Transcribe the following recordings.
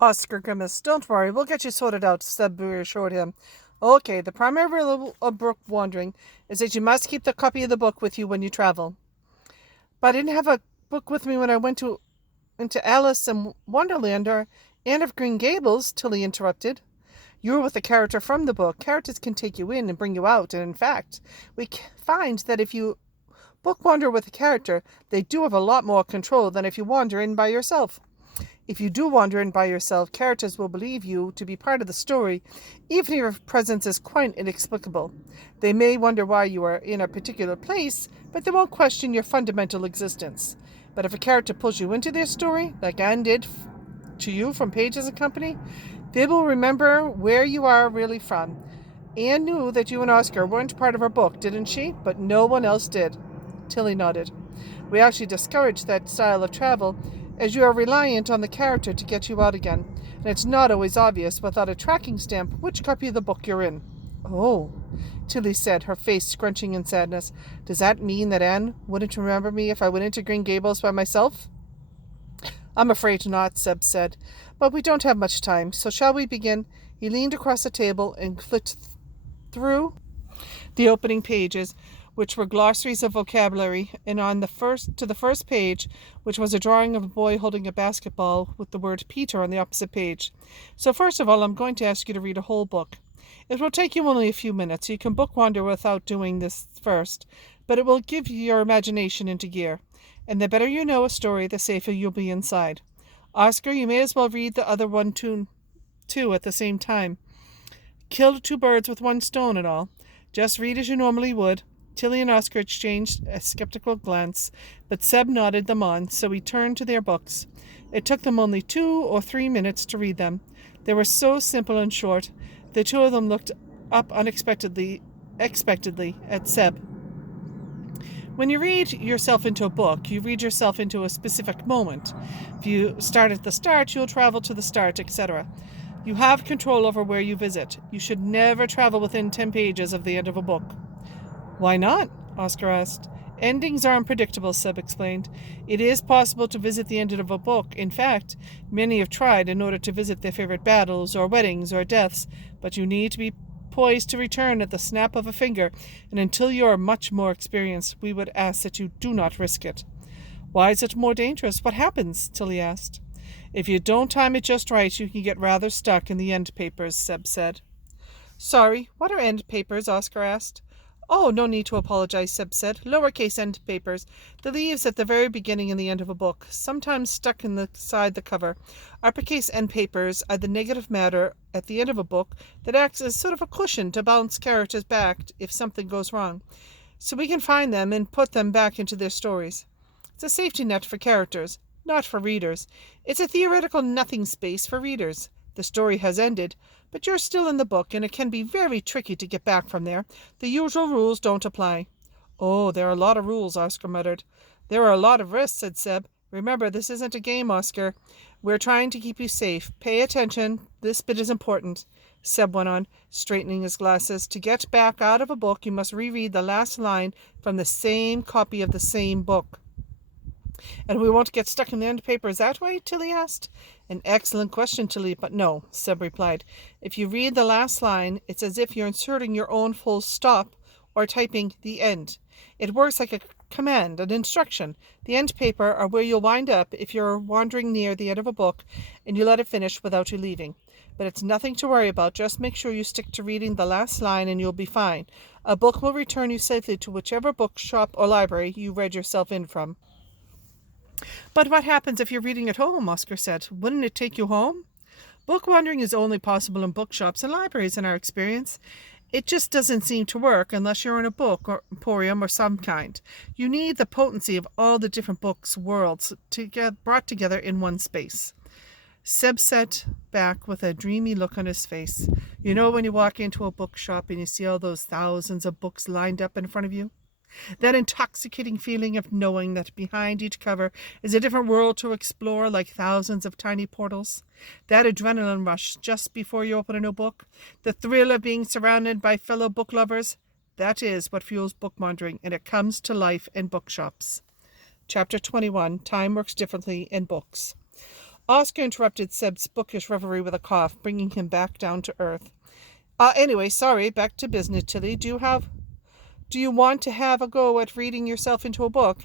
Oscar grimaced. Don't worry, we'll get you sorted out, Seb reassured him. Okay, the primary rule of book wandering is that you must keep the copy of the book with you when you travel. But I didn't have a book with me when I went into Alice in Wonderland or Anne of Green Gables, Tilly interrupted. You were with a character from the book. Characters can take you in and bring you out, and in fact, we find that if you book wander with a character, they do have a lot more control than if you wander in by yourself. If you do wander in by yourself, characters will believe you to be part of the story, even if your presence is quite inexplicable. They may wonder why you are in a particular place, but they won't question your fundamental existence. But if a character pulls you into their story, like Anne did to you from Pages and Company, they will remember where you are really from. Anne knew that you and Oscar weren't part of her book, didn't she? But no one else did. Tilly nodded. We actually discourage that style of travel, as you are reliant on the character to get you out again, and it's not always obvious without a tracking stamp which copy of the book you're in. Oh, Tilly said, her face scrunching in sadness. Does that mean that Anne wouldn't remember me if I went into Green Gables by myself? I'm afraid not, Seb said, but we don't have much time, so shall we begin? He leaned across the table and flicked through the opening pages, which were glossaries of vocabulary, and on the first page, which was a drawing of a boy holding a basketball with the word Peter on the opposite page. So first of all, I'm going to ask you to read a whole book. It will take you only a few minutes. You can book wander without doing this first, but it will give your imagination into gear. And the better you know a story, the safer you'll be inside. Oscar, you may as well read the other one too at the same time. Kill two birds with one stone and all. Just read as you normally would. Tilly and Oscar exchanged a skeptical glance, but Seb nodded them on, so we turned to their books. It took them only 2 or 3 minutes to read them. They were so simple and short. The two of them looked up unexpectedly at Seb. When you read yourself into a book, you read yourself into a specific moment. If you start at the start, you'll travel to the start, etc. You have control over where you visit. You should never travel within 10 pages of the end of a book. Why not? Oscar asked. Endings are unpredictable, Seb explained. It is possible to visit the end of a book. In fact, many have tried in order to visit their favorite battles or weddings or deaths, but you need to be poised to return at the snap of a finger, and until you are much more experienced, we would ask that you do not risk it. Why is it more dangerous? What happens? Tilly asked. If you don't time it just right, you can get rather stuck in the end papers, Seb said. Sorry, what are end papers? Oscar asked. Oh, no need to apologize, Seb said. Lowercase end papers. The leaves at the very beginning and the end of a book, sometimes stuck inside the cover. Uppercase end papers are the negative matter at the end of a book that acts as sort of a cushion to bounce characters back if something goes wrong, so we can find them and put them back into their stories. It's a safety net for characters, not for readers. It's a theoretical nothing space for readers. The story has ended, but you're still in the book, and it can be very tricky to get back from there. The usual rules don't apply. Oh, there are a lot of rules, Oscar muttered. There are a lot of risks, said Seb. Remember, this isn't a game, Oscar. We're trying to keep you safe. Pay attention. This bit is important, Seb went on, straightening his glasses. To get back out of a book, you must reread the last line from the same copy of the same book. And we won't get stuck in the end papers that way? Tilly asked. An excellent question, Tilly, but no, Seb replied. If you read the last line, it's as if you're inserting your own full stop or typing the end. It works like a command, an instruction. The end paper are where you'll wind up if you're wandering near the end of a book and you let it finish without you leaving. But it's nothing to worry about. Just make sure you stick to reading the last line and you'll be fine. A book will return you safely to whichever bookshop or library you read yourself in from. But what happens if you're reading at home? Oscar said. Wouldn't it take you home? Book wandering is only possible in bookshops and libraries in our experience. It just doesn't seem to work unless you're in a book or emporium or some kind. You need the potency of all the different books' worlds to get brought together in one space. Seb sat back with a dreamy look on his face. You know when you walk into a bookshop and you see all those thousands of books lined up in front of you? That intoxicating feeling of knowing that behind each cover is a different world to explore, like thousands of tiny portals. That adrenaline rush just before you open a new book. The thrill of being surrounded by fellow book lovers. That is what fuels book wandering, and it comes to life in bookshops. Chapter 21. Time Works Differently in Books. Oscar interrupted Seb's bookish reverie with a cough, bringing him back down to earth. Anyway, sorry, back to business, Tilly. Do you want to have a go at reading yourself into a book?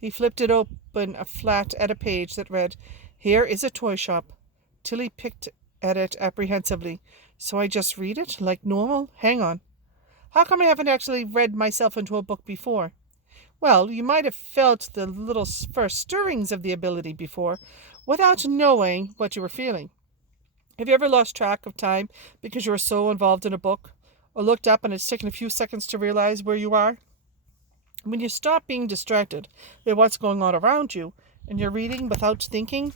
He flipped it open flat at a page that read, "Here is a toy shop." Tilly picked at it apprehensively. So I just read it like normal? Hang on. How come I haven't actually read myself into a book before? Well, you might have felt the little first stirrings of the ability before, without knowing what you were feeling. Have you ever lost track of time because you were so involved in a book, or looked up and it's taken a few seconds to realize where you are? When you stop being distracted by what's going on around you, and you're reading without thinking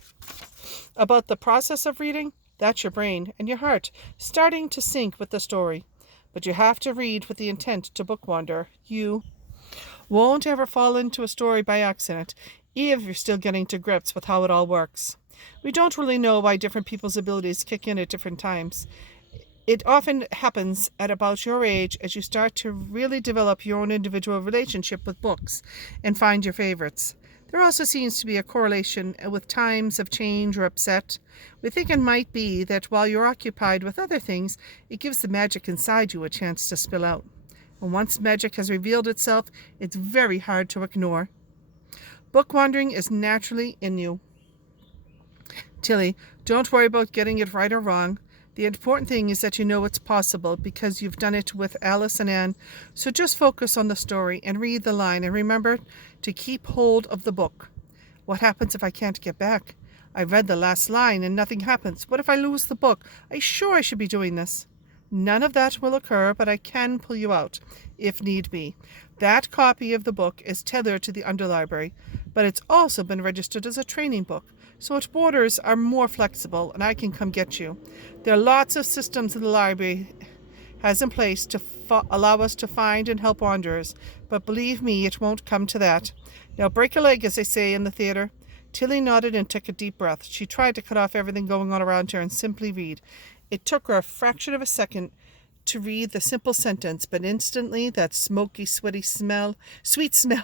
about the process of reading, that's your brain and your heart starting to sync with the story. But you have to read with the intent to bookwander. You won't ever fall into a story by accident, if you're still getting to grips with how it all works. We don't really know why different people's abilities kick in at different times. It often happens at about your age as you start to really develop your own individual relationship with books and find your favorites. There also seems to be a correlation with times of change or upset. We think it might be that while you're occupied with other things, it gives the magic inside you a chance to spill out. And once magic has revealed itself, it's very hard to ignore. Book wandering is naturally in you. Tilly, don't worry about getting it right or wrong. The important thing is that you know it's possible because you've done it with Alice and Anne. So just focus on the story and read the line, and remember to keep hold of the book. What happens if I can't get back? I read the last line and nothing happens. What if I lose the book? I should be doing this. None of that will occur, but I can pull you out, if need be. That copy of the book is tethered to the underlibrary, but it's also been registered as a training book, so its borders are more flexible and I can come get you. There are lots of systems the library has in place to allow us to find and help wanderers, but believe me, it won't come to that. Now break a leg, as they say in the theatre. Tilly nodded and took a deep breath. She tried to cut off everything going on around her and simply read. It took her a fraction of a second to read the simple sentence, but instantly that smoky, sweet smell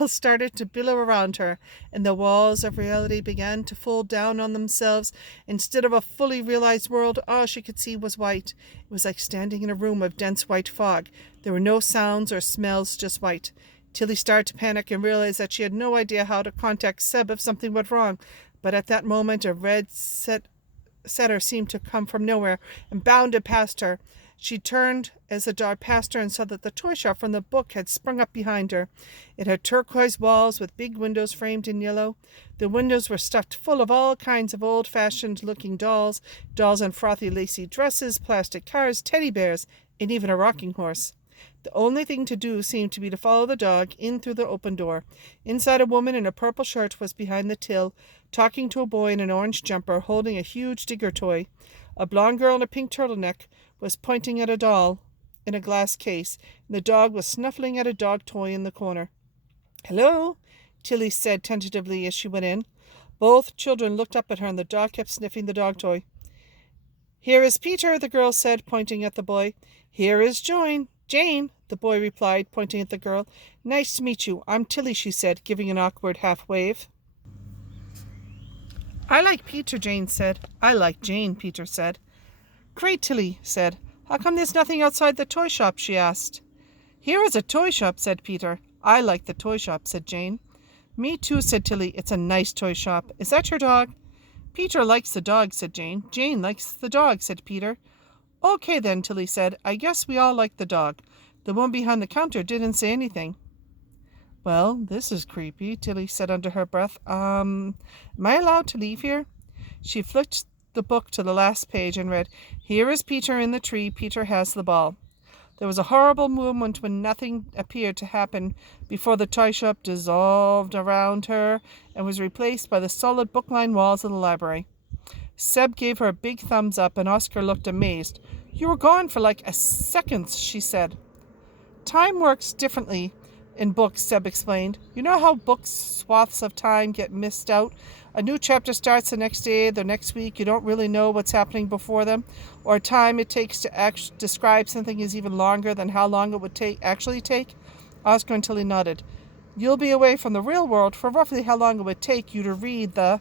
started to billow around her, and the walls of reality began to fold down on themselves. Instead of a fully realized world, all she could see was white. It was like standing in a room of dense white fog. There were no sounds or smells, just white. Tilly started to panic and realized that she had no idea how to contact Seb if something went wrong. But at that moment, a red setter seemed to come from nowhere and bounded past her. She turned as the dog passed her and saw that the toy shop from the book had sprung up behind her. It had turquoise walls with big windows framed in yellow. The windows were stuffed full of all kinds of old-fashioned looking dolls in frothy lacy dresses, plastic cars, teddy bears, and even a rocking horse. The only thing to do seemed to be to follow the dog in through the open door. Inside, a woman in a purple shirt was behind the till, talking to a boy in an orange jumper holding a huge digger toy. A blonde girl in a pink turtleneck was pointing at a doll in a glass case, and the dog was snuffling at a dog toy in the corner. "Hello," Tilly said tentatively as she went in. Both children looked up at her, and the dog kept sniffing the dog toy. "Here is Peter," the girl said, pointing at the boy. "Here is Jane," the boy replied, pointing at the girl. "Nice to meet you. I'm Tilly," she said, giving an awkward half-wave. "I like Peter," Jane said. "I like Jane," Peter said. "Great," Tilly said. "How come there's nothing outside the toy shop?" she asked. "Here is a toy shop," said Peter. "I like the toy shop," said Jane. "Me too," said Tilly. "It's a nice toy shop. Is that your dog?" "Peter likes the dog," said Jane. "Jane likes the dog," said Peter. "Okay then," Tilly said. "I guess we all like the dog. The one behind the counter didn't say anything." "Well, this is creepy," Tilly said under her breath. Am I allowed to leave here?" She flicked the book to the last page and read, "Here is Peter in the tree. Peter has the ball." There was a horrible moment when nothing appeared to happen before the toy shop dissolved around her and was replaced by the solid book-lined walls of the library. Seb gave her a big thumbs up, and Oscar looked amazed. "You were gone for like a second," she said. "Time works differently in books," Seb explained. "You know how books, swaths of time, get missed out? A new chapter starts the next day, the next week. You don't really know what's happening before them, or time it takes to describe something is even longer than how long it would actually take." Oscar and Tilly nodded. "You'll be away from the real world for roughly how long it would take you to read the..."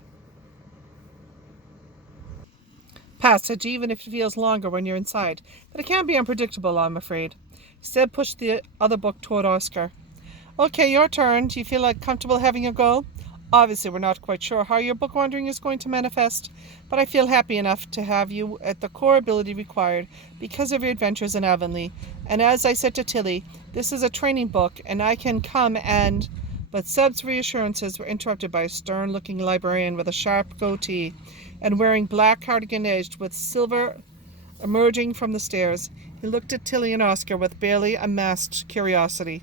passage, even if it feels longer when you're inside. But it can be unpredictable, I'm afraid. Seb pushed the other book toward Oscar. Okay, your turn. Do you feel like comfortable having a go? Obviously, we're not quite sure how your book wandering is going to manifest, but I feel happy enough to have you at the core ability required because of your adventures in Avonlea. And as I said to Tilly, this is a training book, and I can come and... But Seb's reassurances were interrupted by a stern-looking librarian with a sharp goatee and wearing black cardigan edged with silver emerging from the stairs. He looked at Tilly and Oscar with barely a masked curiosity.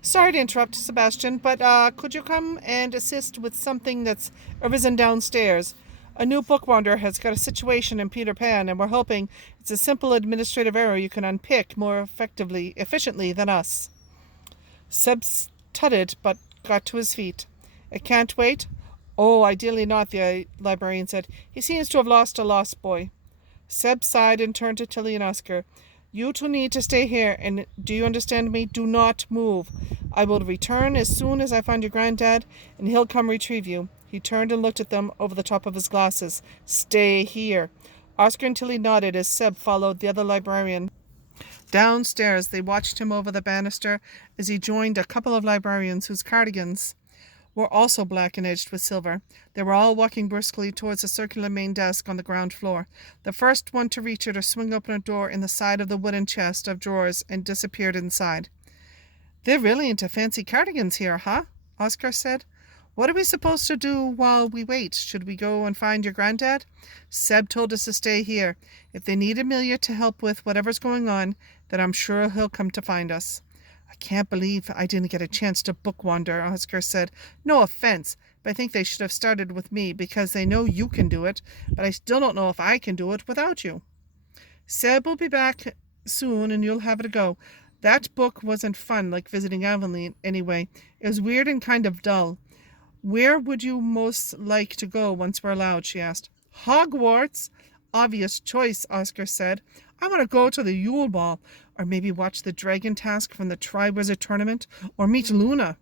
Sorry to interrupt, Sebastian, but could you come and assist with something that's arisen downstairs? A new bookwanderer has got a situation in Peter Pan, and we're hoping it's a simple administrative error you can unpick more efficiently than us. Seb tutted, but got to his feet. It can't wait? Oh, ideally not, the librarian said. He seems to have lost a lost boy. Seb sighed and turned to Tilly and Oscar. You two need to stay here, and do you understand me? Do not move. I will return as soon as I find your granddad, and he'll come retrieve you. He turned and looked at them over the top of his glasses. Stay here. Oscar and Tilly nodded as Seb followed the other librarian. Downstairs, they watched him over the banister as he joined a couple of librarians whose cardigans were also black and edged with silver. They were all walking briskly towards the circular main desk on the ground floor. The first one to reach it or swing open a door in the side of the wooden chest of drawers and disappeared inside. They're really into fancy cardigans here, huh? Oscar said. What are we supposed to do while we wait? Should we go and find your granddad? Seb told us to stay here. If they need Amelia to help with whatever's going on, then I'm sure he'll come to find us. I can't believe I didn't get a chance to bookwander, Oscar said. No offense, but I think they should have started with me because they know you can do it, but I still don't know if I can do it without you. Seb will be back soon and you'll have it a go. That book wasn't fun like visiting Avonlea anyway. It was weird and kind of dull. Where would you most like to go once we're allowed? She asked. Hogwarts. Obvious choice, Oscar said. I want to go to the Yule Ball, or maybe watch the Dragon Task from the Triwizard Tournament, or meet Luna.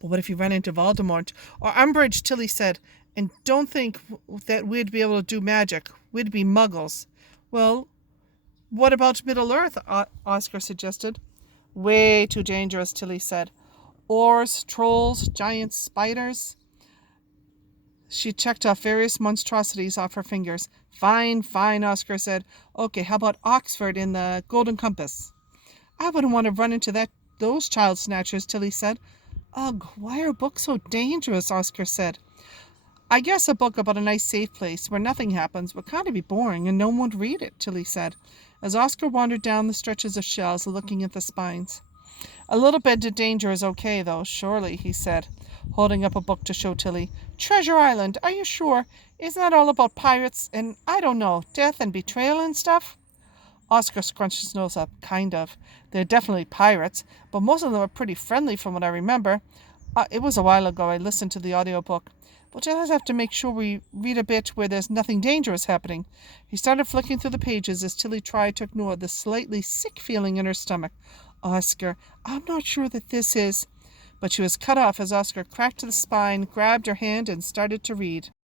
But what if you ran into Voldemort or Umbridge? Tilly said. And don't think that we'd be able to do magic. We'd be muggles. Well, what about Middle-earth? Oscar suggested. Way too dangerous, Tilly said. Ors, trolls, giant spiders. She checked off various monstrosities off her fingers. Fine, Oscar said. Okay, how about Oxford in the Golden Compass? I wouldn't want to run into those child snatchers, Tilly said. Ugh, why are books so dangerous? Oscar said. I guess a book about a nice safe place where nothing happens would kind of be boring and no one would read it, Tilly said, as Oscar wandered down the stretches of shelves looking at the spines. A little bit of danger is okay, though, surely, he said, holding up a book to show Tilly. Treasure Island, are you sure? Isn't that all about pirates and, I don't know, death and betrayal and stuff? Oscar scrunched his nose up. Kind of. They're definitely pirates, but most of them are pretty friendly from what I remember. It was a while ago I listened to the audiobook. We'll just have to make sure we read a bit where there's nothing dangerous happening. He started flicking through the pages as Tilly tried to ignore the slightly sick feeling in her stomach. Oscar, I'm not sure that this is... But she was cut off as Oscar cracked to the spine, grabbed her hand, and started to read.